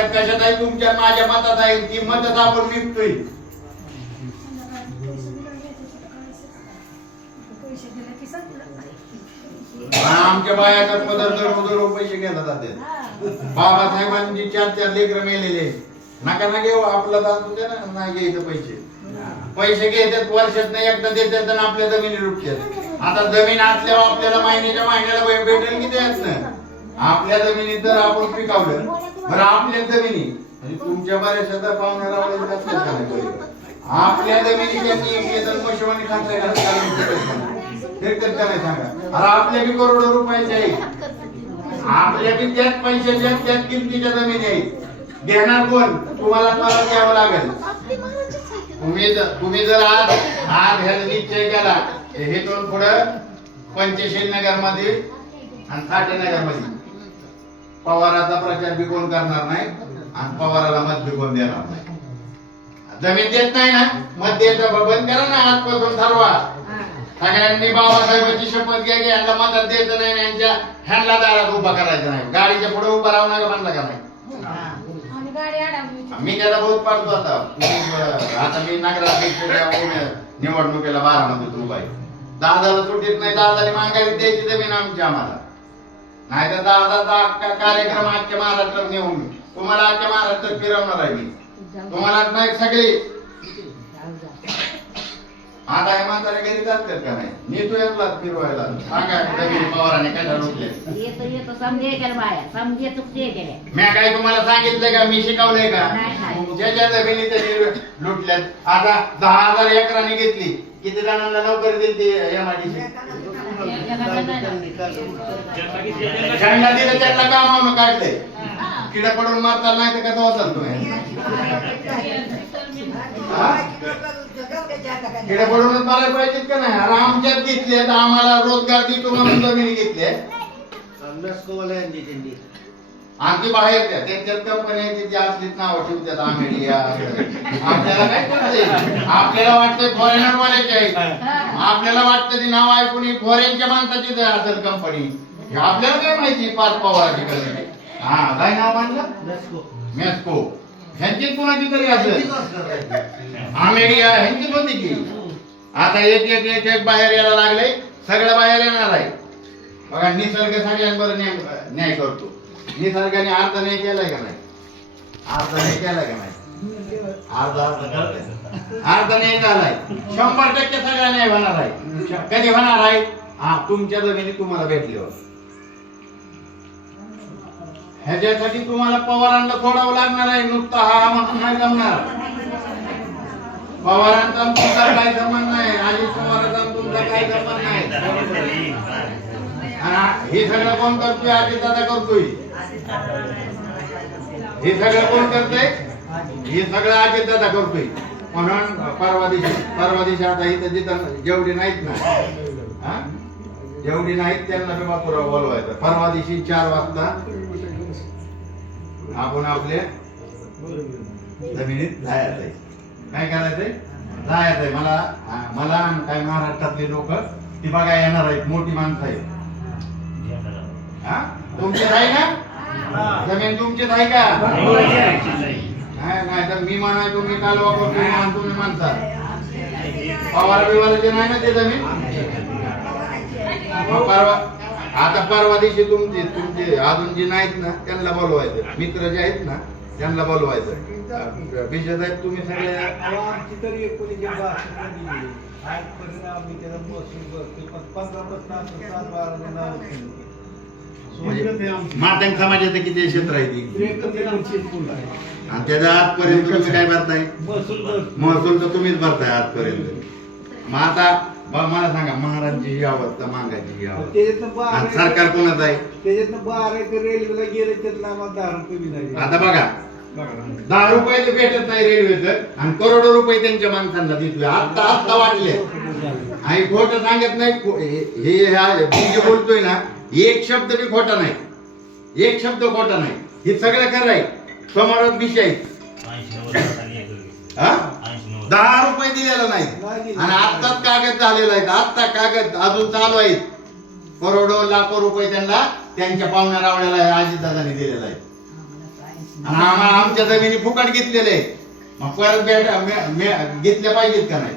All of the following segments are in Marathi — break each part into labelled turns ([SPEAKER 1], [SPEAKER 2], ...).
[SPEAKER 1] ताकद कशात आहे तुमच्या माझ्या मतात आहे ती मतच आपण विकतोय? आमच्या बायाचा पदर दर दर पैसे घेतात बाबासाहेबांची चार चार लेकर मेलेले. नका ना घेऊ आपला दान द्या ना नाही घ्यायचं पैसे. पैसे घेतात वर्षात नाही एकदा देतात आणि आपल्या जमिनी लुटतात. आता जमीन असल्यावर आपल्याला महिन्याच्या महिन्याला भेटेल की द्यायच? ना आपल्या जमिनीत जर आपण पिकावलं बरं आपल्या जमिनी म्हणजे तुमच्या बऱ्याचशा तर पाहुण्या रावल्या आपल्या जमिनी त्यांनी एक तर मशिवानी नाही सांगा. अरे आपल्या बी करोडो रुपयाचे आहेत. आपल्या बी त्याच पैशाच्या त्याच किमतीच्या जमिनी आहेत. देणार कोण? तुम्हाला परत द्यावं लागेल. तुम्ही जर तुम्ही जर आज आज ह्याला निश्चय केला हे दोन पुढं पंचशील नगरमध्ये आणि साठे नगरमध्ये पवाराचा प्रचार बी कोण करणार नाही आणि पवाराला मत बी कोण देणार नाही. जमीन देत नाही ना मत द्यायचं बंद करा ना आजपासून ठरवा. सगळ्यांनी बाबासाहेबांची शपथ घ्या की यांना मदत द्यायचं नाही यांच्या ह्यांना दारात उभा करायचं नाही. गाडीच्या पुढे उभा राहू नका म्हणलं का नाही मी त्याला बहुत पाडतो आता. आता मी नगराध्यक्ष निवडणुकीला बारामध्ये उभा आहे. दादाला सुटीत नाही दादाने मागायला द्यायची जमीन आमची आम्हाला. नाही तर अख्खा कार्यक्रम आजच्या महाराष्ट्रात नेऊन तुम्हाला आजच्या महाराष्ट्रात फिरवणार आहे मी. तुम्हाला नाही सगळे. आता हे म्हातारे घरी जातात का नाही? नेतो यांना फिरवायला. सांगा जमीन पवाराने काय
[SPEAKER 2] येतो येतो समजे केलं बाया समजे चुकते केल्या
[SPEAKER 1] मी काय तुम्हाला सांगितलंय का? मी शिकवलंय का. तुमच्या जमिनी त्यांनी लुटल्यात. आता दहा हजार एकराने घेतली. किती जणांना नोकरी दिली ती एमआयडीसी झंडा दिला त्यांना कामावून काढले. किडा पडून मारता नाही तर कसं होतं तुम्ही? किडा पडूनच मारायला पाहिजेत का नाही? अरे आमच्यात घेतले तर आम्हाला रोजगार देतो म्हणून जमिनी घेतले आणखी बाहेर द्या. त्यांच्यात कंपनी आहे तिची असलीच नाव ठेवतात अमेरिका आपल्याला काय करायचंय आपल्याला वाटतंय फॉरेनर वाल्याचे आहे आपल्याला वाटतं ती नाव ऐकून फॉरेनच्या माणसाचीच आहे असेल कंपनी आपल्याला काय माहिती पाच पवाराची कंपनी हा काय नाव मानलं? मेस्को. ह्यांची कोणाची तरी असेल. अमेरिका ह्यांचीच होती की. आता एक एक एक एक बाहेर यायला लागले. सगळं बाहेर येणार आहे. बघा निसर्ग सगळ्यांवर न्याय न्याय करतो. निसर्गाने अर्ध नाही केलाय का नाही? अर्ध नाही केलाय का नाही? अर्ध नाही झालाय. शंभर टक्के सगळ्या नाही होणार आहे. कधी होणार आहे? हा तुमच्या जमिनी तुम्हाला भेटल्यावर हो. ह्याच्यासाठी तुम्हाला पवारांना सोडावं लागणार आहे. नुसतं हा म्हणून नाही जमणार. पवारांचा तुमचा काय संबंध नाही. आणि पवारांचा तुमचा काय संबंध नाही. हे सगळं कोण करतोय? आजी दादा करतोय. हे सगळं कोण करतोय? हे सगळं अजित दादा करतोय म्हणून परवा दिवशी परवा दिवशी आता इथं जिथं जेवढी नाहीत ना? जेवढी नाहीत त्यांना बापूराव बोलवायचं. परवा दिवशी चार वाजता आपण आपले जमिनीत जायचंय काय करायचंय? जायचंय. मला मला आणि काय महाराष्ट्रातले लोक ती बघा येणार आहेत. मोठी माणसं आहेत. हा? तुमचे आहे ना जमीन तुमचीच आहे का? नाही नाही तर मी म्हणा तुम्ही काल वापरतो मान तुम्ही म्हणता पवार बिवाराचे नाही ना ते जमीन? परवा आता परवा दिवशी तुमचे तुमचे अजून जे नाहीत ना त्यांना बोलवायचं. मित्र जे आहेत ना त्यांना बोलवायचं. विशेष आहेत तुम्ही सगळे.
[SPEAKER 3] आमची तरी एकोणीसशे आजपर्यंत आम्ही त्याला महसूल भरतो पण पंधरा पासून असं सात बारा नाव
[SPEAKER 1] म्हणजे मातंग समाजाचं किती क्षेत्र आहे ती? आणि त्याच्या आजपर्यंत तुम्ही काय भरताय?
[SPEAKER 3] महसूल
[SPEAKER 1] तर. तुम्हीच भरताय आजपर्यंत मग आता बा- मला सांगा महाराजची ही अवस्था मागायची ही अवस्था. सरकार कोणाचं आहे?
[SPEAKER 3] त्याच्यातनं बारा एकर रेल्वेला गेले त्यातनं आम्हाला दहा रुपये
[SPEAKER 1] आता बघा. दहा रुपये तर भेटत नाही रेल्वेचं आणि करोडो रुपये त्यांच्या माणसांना देतोय आता आता वाटले आणि खोट सांगत नाही. हे जे बोलतोय ना एक शब्द बी खोटा नाही. एक शब्द खोटा नाही. हे सगळं खरं आहे. समोरच विषय दहा रुपये दिलेला नाही आणि आत्ताच कागद झालेला आहे आत्ता कागद अजून चालू आहेत. करोडो लाखो रुपये त्यांना त्यांच्या पाहुण्या रावण्याला अजितदादांनी दिलेला आहे आणि आम्हाला आमच्या जमिनी फुकट घेतलेले मग परत भेट घेतल्या पाहिजेत का नाही?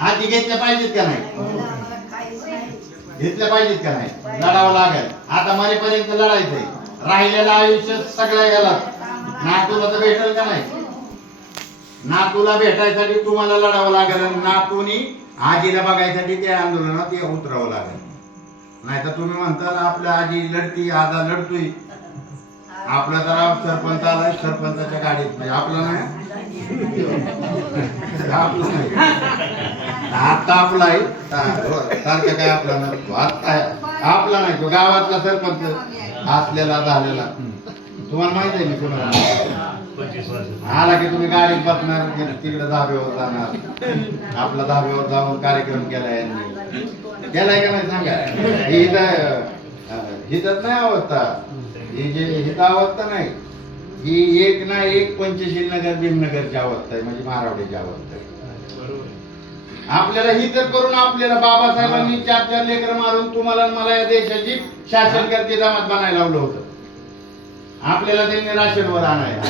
[SPEAKER 1] आधी घेतल्या पाहिजेत का नाही? घेतल्या पाहिजेत का नाही? लढावं लागेल. आता मरेपर्यंत लढायचंय. राहिलेलं आयुष्य सगळ्या ना तुला तर भेटेल का नाही? नातूला भेटायसाठी तुम्हाला लढावं लागेल आणि नातूनी आजीला बघायसाठी त्या आंदोलनात उतरावं लागेल. नाही तर तुम्ही म्हणताल आपल्या आजी लढती आजा लढतोय. आपला जरा सरपंच आलाय सरपंचाच्या गाडीत म्हणजे आपला नाही? आपला नाही. आता आपला आहे. हो, सारखं काय आपला नाही. आता आहे. आपला नाही. तो गावातला सरपंच असलेला झालेला. तुम्हाला माहीत आहे मी कोणाला? आला की तुम्ही गाडीत बसणार तिकडे दहावीवर जाणार. आपला दहावीवर जाऊन कार्यक्रम केला यांनी. केलाय का नाही सांगा? ही इथं हिथं नाही अवस्था. ही जे हिथं अवस्था नाही ही एक ना एक पंचशील नगर भीमनगरची अवस्था आहे म्हणजे महारावड्याची अवस्था आहे. आपल्याला ही तर करून आपल्याला बाबासाहेबांनी चार चार लेकर मारून तुम्हाला मला या देशाची शासन करते जमात बनायला लावलं होतं. आपल्याला त्यांनी राशनवर आणाय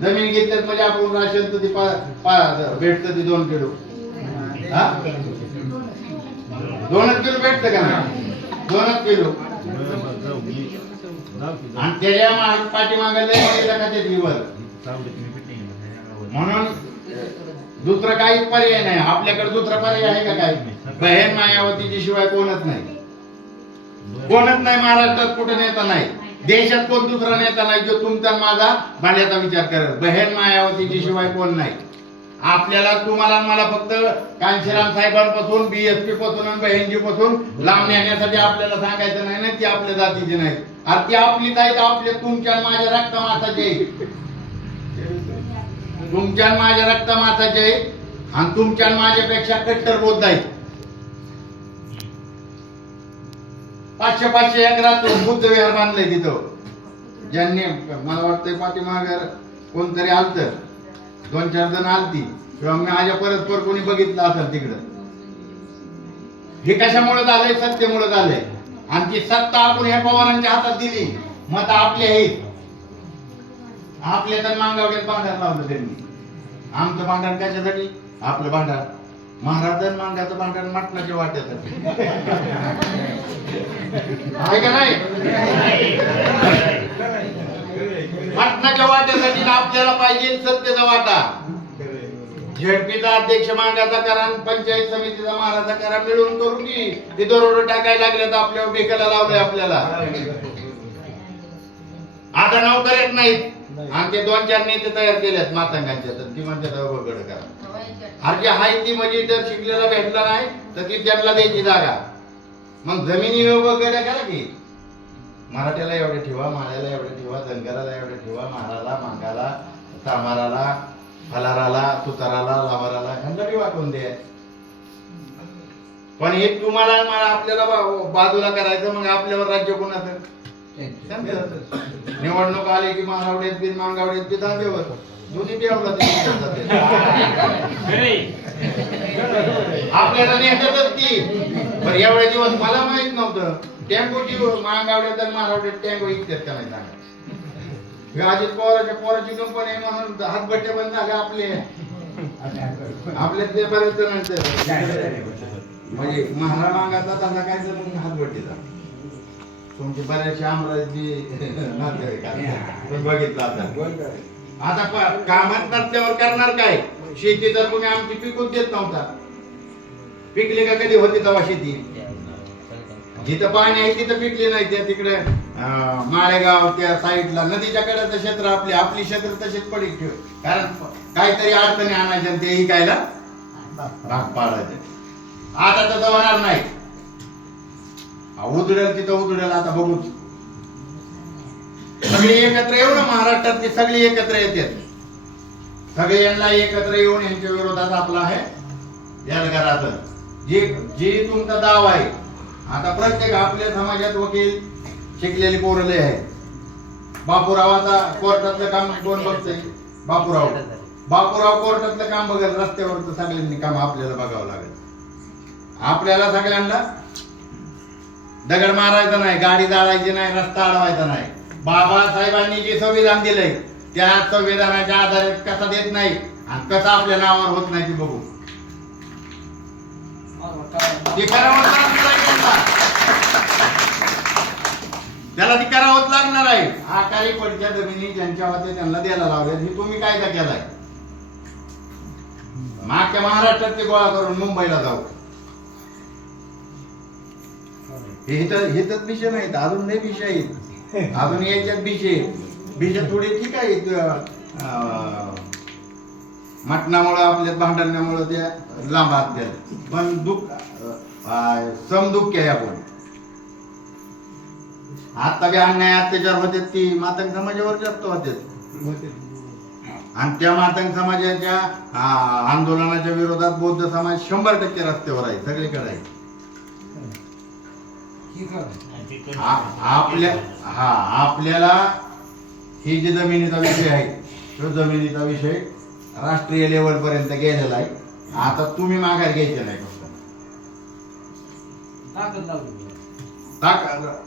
[SPEAKER 1] जमीन घेतल्यात म्हणजे आपण राशन तर ती पा- ती दोन किलो. दोनच किलो भेटत का नाही? दोनच किलो. आणि त्याच्या मा- पाठीमागे खात्यात म्हणून दुसरं काही पर्याय नाही. आपल्याकडे दुसरा पर्याय आहे का काही बहेन मायावतीची शिवाय कोणच नाही. कोणच नाही महाराष्ट्रात कुठे नेता नाही. देशात कोण दुसरा नेता नाही जो तुमचा माझा भाड्याचा विचार करेल. बहेन मायावतीची शिवाय कोण नाही. आपल्याला तुम्हाला मला फक्त कांशीराम साहेबांपासून बीएसपी पासून आणि बहिणजी पासून लांब नेण्यासाठी आपल्याला सांगायचं नाही ना ती आपल्या जातीची नाही. आणि ती आपलीच आहेत आपले तुमच्या माझ्या रक्तमासाचे आहेत. तुमच्या माझ्या रक्तमासाचे आहेत आणि तुमच्या माझ्यापेक्षा कट्टर बोध आहेत पाचशे पाचशे एकरात बुद्ध विहार बांधलंय तिथं. ज्यांनी मला वाटतंय पाठीमाग कोणतरी आलत. दोन चार जण आलती. किंवा माझ्या पर कोणी बघितलं असेल तिकडं. हे कशामुळे झालंय? सत्तेमुळे झालंय. आणि ती सत्ता आपण ह्या पवारांच्या हातात दिली. मत आपले आहेत. आपले तर मांगावड्यात भांडण लावलं त्यांनी. आमचं भांडार कशासाठी? आपलं भांडार. महाराज आणि मांगाचं भांडण मटणाच्या वाट्यासाठी आहे का नाही? मटणाच्या वाट्यासाठी आपल्याला पाहिजे सत्तेचा वाटा. झेडपीचा अध्यक्ष मांगाचा करा आणि पंचायत समितीचा महाराजा करा मिळून करून की ते दरोड टाकायला लागले तर आपल्या बेकाला लावलंय आपल्याला. आता नोकऱ्यात नाहीत. आणि ते दोन चार नेते तयार केलेत मातंगांच्या तर ती म्हणतात वगड करा. अरे जे आहे ती म्हणजे जर शिकलेला भेटला नाही तर ती त्यांना द्यायची जागा. मग जमिनी वगैरे करा की. मराठ्याला एवढे ठेवा माळ्याला एवढे ठेवा धनगराला एवढे ठेवा महाराला मांगाला सामाराला फलाराला सुताराला लावाराला ह्यांना वाटून दे. पण हे तुम्हाला आपल्याला बाजूला करायचं मग आपल्यावर राज्य कोणाचं. निवडणूक आली की महारावड्यात बी मांगावड्यात बी दाबेवर दोन्ही ठेवला आपल्याला नेत्यातच ती. पण एवढ्या दिवस मला माहीत नव्हतं. टँगोची मांगावड्यात आणि महारावड्यात टँगो इकतात का नाही सांगा अजित पवाराच्या पोराची कंपनी आहे म्हणून हातभट्टे बंद झाले आपले. आपले ते बरेच जणांचे म्हणजे महारा मागाचा तसा काय तर मग हातभट्टीचा. तुमचे बऱ्याचशे अमरावती नातेवाईक आहेत. बघितलं आता आता कामात नसल्यावर करणार काय? शेती तर तुम्ही आमची पिकून देत नव्हता. पिकले का कधी होती तेव्हा शेती? जिथं पाणी आहे तिथं पिकली नाही त्या तिकडे. माळेगाव त्या साईडला नदीच्या कडेचं क्षेत्र आपले आपली क्षेत्र तसेच पडेल ठेव. कारण काहीतरी अडचणी आणायच्या आणि ते इकायला भाग पाडायचे. आता तसं होणार नाही. हा, तिथं उधडेल आता बघूच सगळी एकत्र येऊ ना महाराष्ट्रातली सगळी एकत्र येतात सगळे यांना एकत्र येऊन यांच्या विरोधात आपला आहे. यालगाराचं जे जे तुमचा दाव आहे. आता प्रत्येक आपल्या समाजात वकील शिकलेली पोरले आहे आहेत. बापूरावाचा कोर्टातलं काम कोण बघतंय? बापूराव. बापूराव कोर्टातलं काम बघत रस्त्यावरचं सगळ्यांनी काम आपल्याला बघावं लागेल. आपल्याला सगळ्यांना दगड मारायचा नाही गाडी जाळायची नाही रस्ता अडवायचा नाही. बाबासाहेबांनी जे संविधान दिलंय त्या संविधानाच्या आधारे कसा देत नाही आणि कसा आपल्या नावावर होत नाही ते बघू. ते करावंच लागणार आहे त्याला ती करावंच लागणार आहे. आकारी पडच्या जमिनी ज्यांच्या होत्या त्यांना द्यायला लावल्या ही तुम्ही कायदा केलाय. मागच्या महाराष्ट्रात ते गोळा करून मुंबईला जाऊ. हे तर हे तर विषय नाहीत अजून नाही विषय आहेत. अजून याच्यात बीजे बीजे थोडी थोडे ठीक आहेत मटणामुळं आपल्या भांडण्यामुळं त्या लांब हात पण दुःख समदुःख आहे आपण. आता बी अन्याय अत्याचार होते ती मातंग समाजावर जास्त होते आणि त्या मातंग समाजाच्या आंदोलनाच्या विरोधात बौद्ध समाज शंभर टक्के रस्त्यावर आहे सगळीकडे आहे. आपल्या हा आपल्याला ही जी जमिनीचा विषय आहे तो जमिनीचा विषय राष्ट्रीय लेवल पर्यंत गेलेला आहे. आता तुम्ही माघार घ्यायचे नाही फक्त.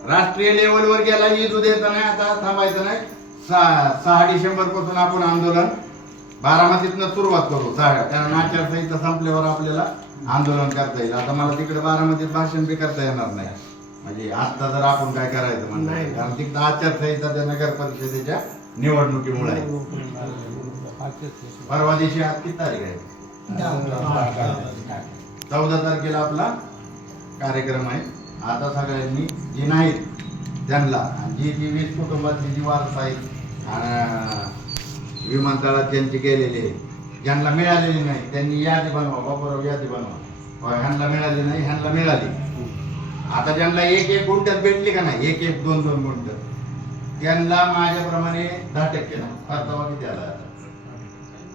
[SPEAKER 1] राष्ट्रीय लेवलवर गेला इजू द्यायचा नाही आता थांबायचं नाही. सहा सहा डिसेंबरपासून आपण आंदोलन बारामतीतनं सुरुवात करू. सहा कारण आचारसंहिता संपल्यावर आपल्याला आंदोलन करता येईल. आता मला तिकडे बारामतीत भाषण बी करता येणार नाही. म्हणजे आता जर आपण काय करायचं म्हणलं. कारण तिकडे आचारसंहिता त्या नगर परिषदेच्या निवडणुकीमुळे आहे. परवा दिवशी आज किती तारीख आहे? चौदा तारखेला आपला कार्यक्रम आहे. आता सगळ्यांनी जी नाहीत त्यांना आणि जी जी वीस कुटुंबातली जी वारस आहेत आणि विमानतळात ज्यांची गेलेली आहे ज्यांना मिळालेली नाही त्यांनी यादी बनवा बाबूराव यादी बनवा. ह्यांना मिळाली नाही ह्यांना मिळाली. आता ज्यांना एक एक गुंठ्यात भेटली का नाही एक एक दोन दोन गुंठ त्यांना माझ्याप्रमाणे दहा टक्के ना परतावा किती आला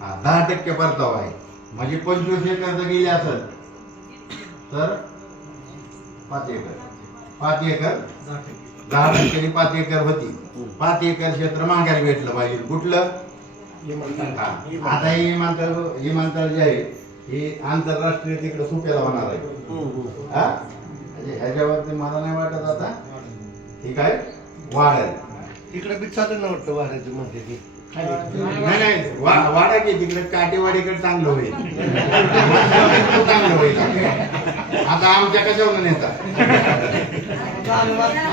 [SPEAKER 1] हा दहा टक्के परतावा आहे. म्हणजे पंचवीस एकर जर गेले असेल तर पाच एकर. पाच एकर? दहा टक्क्याने पाच एकर होती. पाच एकर क्षेत्र महागारी भेटलं पाहिजे. कुठलं? आता हे विमानतळ विमानतळ जे आहे हे आंतरराष्ट्रीय तिकडे सुप्याला होणार आहे. म्हणजे ह्याच्यावरती मला नाही वाटत आता. ठीक आहे वाढेल
[SPEAKER 3] तिकडे बी चालू ना वाटतं वाऱ्याची मध्ये ती.
[SPEAKER 1] नाही नाही वा- वाडा की तिकडे काटेवाडीकडे चांगलं होईल. चांगलं होईल. आता आमच्या कशावर नेता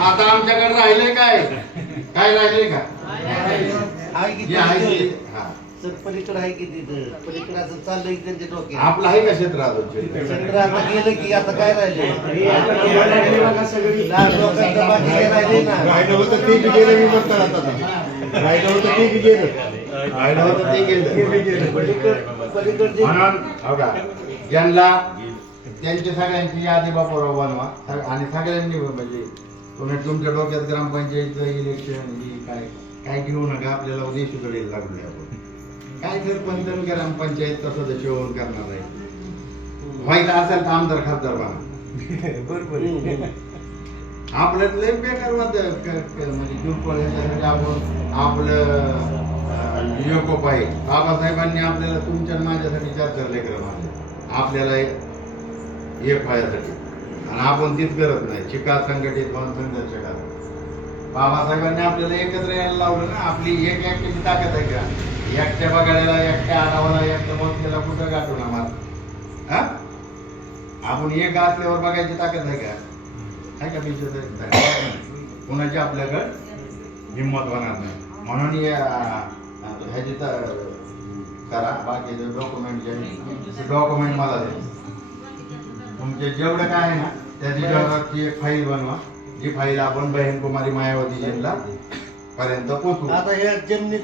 [SPEAKER 1] आता आमच्याकडे राहिलंय काय? काय राहिलंय का?
[SPEAKER 3] आहे की
[SPEAKER 1] जे आहे ते
[SPEAKER 3] पलीकडे आहे की तिथं? पलीकडे असं चाललंय की त्यांच्या डोक्यात?
[SPEAKER 1] आपलं आहे का क्षेत्र अजून
[SPEAKER 3] सगळं आता गेलं की आता काय राहिले? लहान लोकांचं बाकी काय राहिले ना.
[SPEAKER 1] राहिलं होतं ते बी गेलं मी म्हणतो आता राहिलं होतं ते बी गेलं. राहिलं होतं ते गेलं.
[SPEAKER 3] पलीकड पलीकडचे
[SPEAKER 1] म्हणून हो का? ज्यांना त्यांची सगळ्यांची यादी बापावर बनवा. आणि सगळ्यांनी म्हणजे तुम्ही तुमच्या डोक्यात ग्रामपंचायतचं इलेक्शन ही काय काय घेऊ नका. आपल्याला देशीकडे लागले आपण. काय सरपंच आणि ग्रामपंचायतचा सदस्य होऊन करणार आहे व्हायचं असेल तर आमदार खासदार बना
[SPEAKER 3] बरोबर.
[SPEAKER 1] आपलं लय बेकार म्हणजे आपण आपलं योकोप आहे. बाबासाहेबांनी आपल्याला तुमच्या माझ्यासाठी चार चार लेकरं मारले आपल्याला एक व्हायसाठी आणि आपण तीच करत नाही. चिका संघटित म्हणून संघर्ष करा बाबासाहेबांनी आपल्याला एकत्र यायला लावलं ना आपली एक एकट्याची ताकद आहे का? एकट्या बघायला एकट्या आडावाला एकट्या बसलेला कुठं गाठू ना मला? हा? आपण एक असल्यावर बघायची ताकद आहे का? आहे का विषय कुणाची आपल्याकडे हिंमत होणार नाही. म्हणून या ह्याची तर करा बाकीचे डॉक्युमेंट जे डॉक्युमेंट मला दे तुमचे जेवढं काय आहे ना त्याची एक फाईल बनवा. जी फाईल आपण बहीण कुमारी मायावती यांना पर्यंत पोचवू
[SPEAKER 3] आता या जिमनी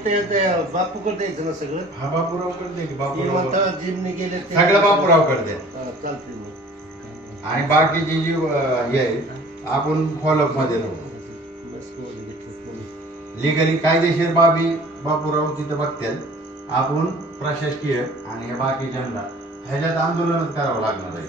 [SPEAKER 3] बापूकडे द्यायचं ना सगळं?
[SPEAKER 1] हा बापूराव करते की बापूराव
[SPEAKER 3] जिमनी गेले ते
[SPEAKER 1] सगळं बापूराव करते
[SPEAKER 3] हा, चालतंय मग.
[SPEAKER 1] आणि बाकीची जी अं, हे आहे आपण फॉलोअपमध्ये राहू.
[SPEAKER 3] बसमध्ये घेतलं
[SPEAKER 1] लिगली कायदेशीर बाबी बापूराव तिथं बघतील. आपण प्रशासकीय आणि हे बाकीच्यांना ह्याच्यात आंदोलनच करावं लागणार आहे.